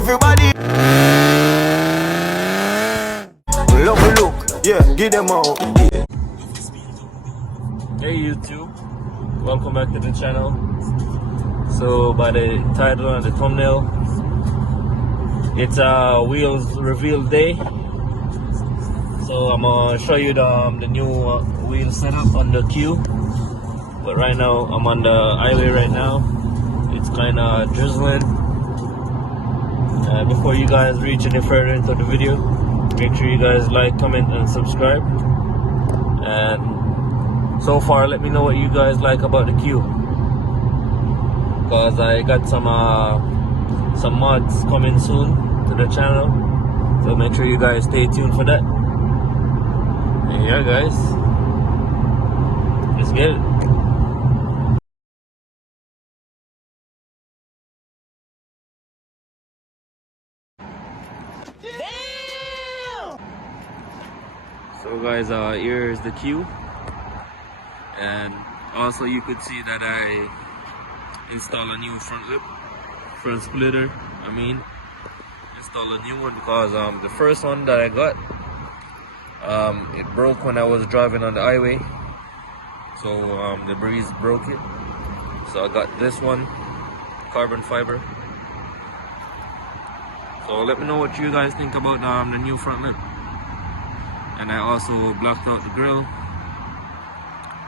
Everybody love a look, yeah, give them out. Yeah. Hey YouTube, welcome back to the channel. So by the title and the thumbnail, it's a wheels reveal day. So I'm gonna show you the new wheel setup on the Q. But right now I'm on the highway right now. It's kind of drizzling. Before you guys reach any further into the video, make sure you guys like, comment, and subscribe. And so far, let me know what you guys like about the Q, because I got some mods coming soon to the channel, so make sure you guys stay tuned for that. And yeah guys, let's get it. So guys, here's the Q, and also you could see that I install a new front splitter. Install a new one because the first one that I got, it broke when I was driving on the highway, so the breeze broke it. So I got this one, carbon fiber. So let me know what you guys think about the new front lip. And I also blocked out the grill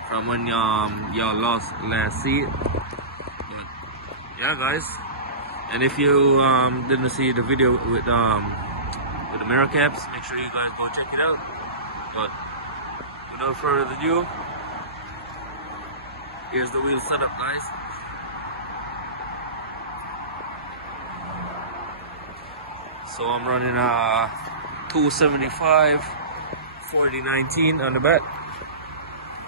from when y'all last see it. But yeah guys, and if you didn't see the video with the mirror caps, make sure you guys go check it out. But without further ado, here's the wheel setup guys. So I'm running a 275 4019 on the back,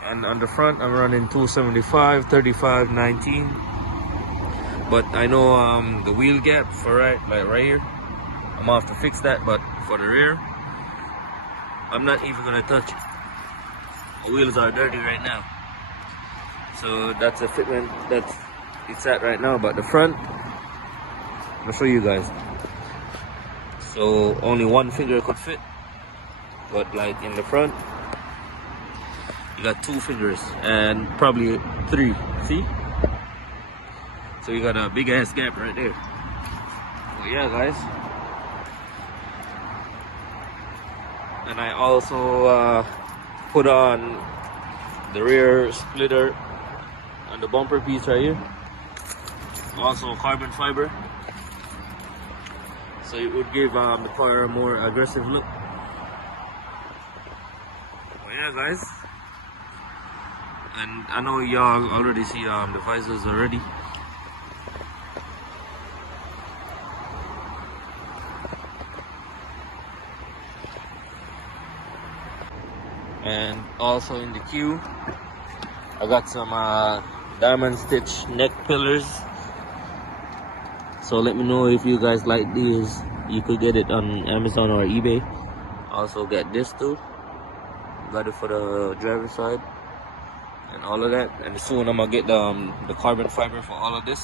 and on the front I'm running 275 3519. But I know the wheel gap for right here, I'm gonna have to fix that. But for the rear, I'm not even gonna touch it. The wheels are dirty right now, so that's a fitment that it's at right now. But the front, I'll show you guys. So only one finger could fit, but like in the front you got two fingers and probably three. See, so you got a big ass gap right there. So yeah guys, and I also put on the rear splitter on the bumper piece right here, also carbon fiber, so it would give the car a more aggressive look. Yeah guys, and I know y'all already see the visors already. And also in the Q, I got some diamond stitch neck pillars. So let me know if you guys like these. You could get it on Amazon or eBay. Also get this too. Got it for the driver's side and all of that. And soon I'm gonna get the carbon fiber for all of this.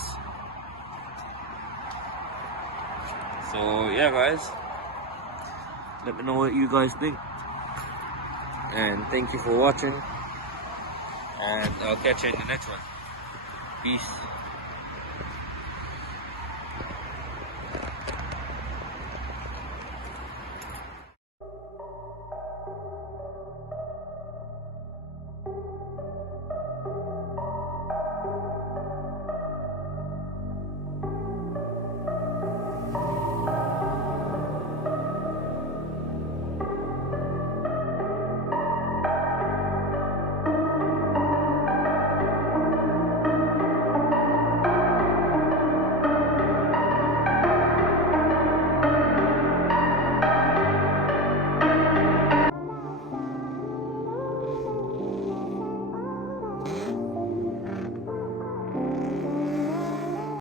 So yeah guys, let me know what you guys think, and thank you for watching, and I'll catch you in the next one. Peace.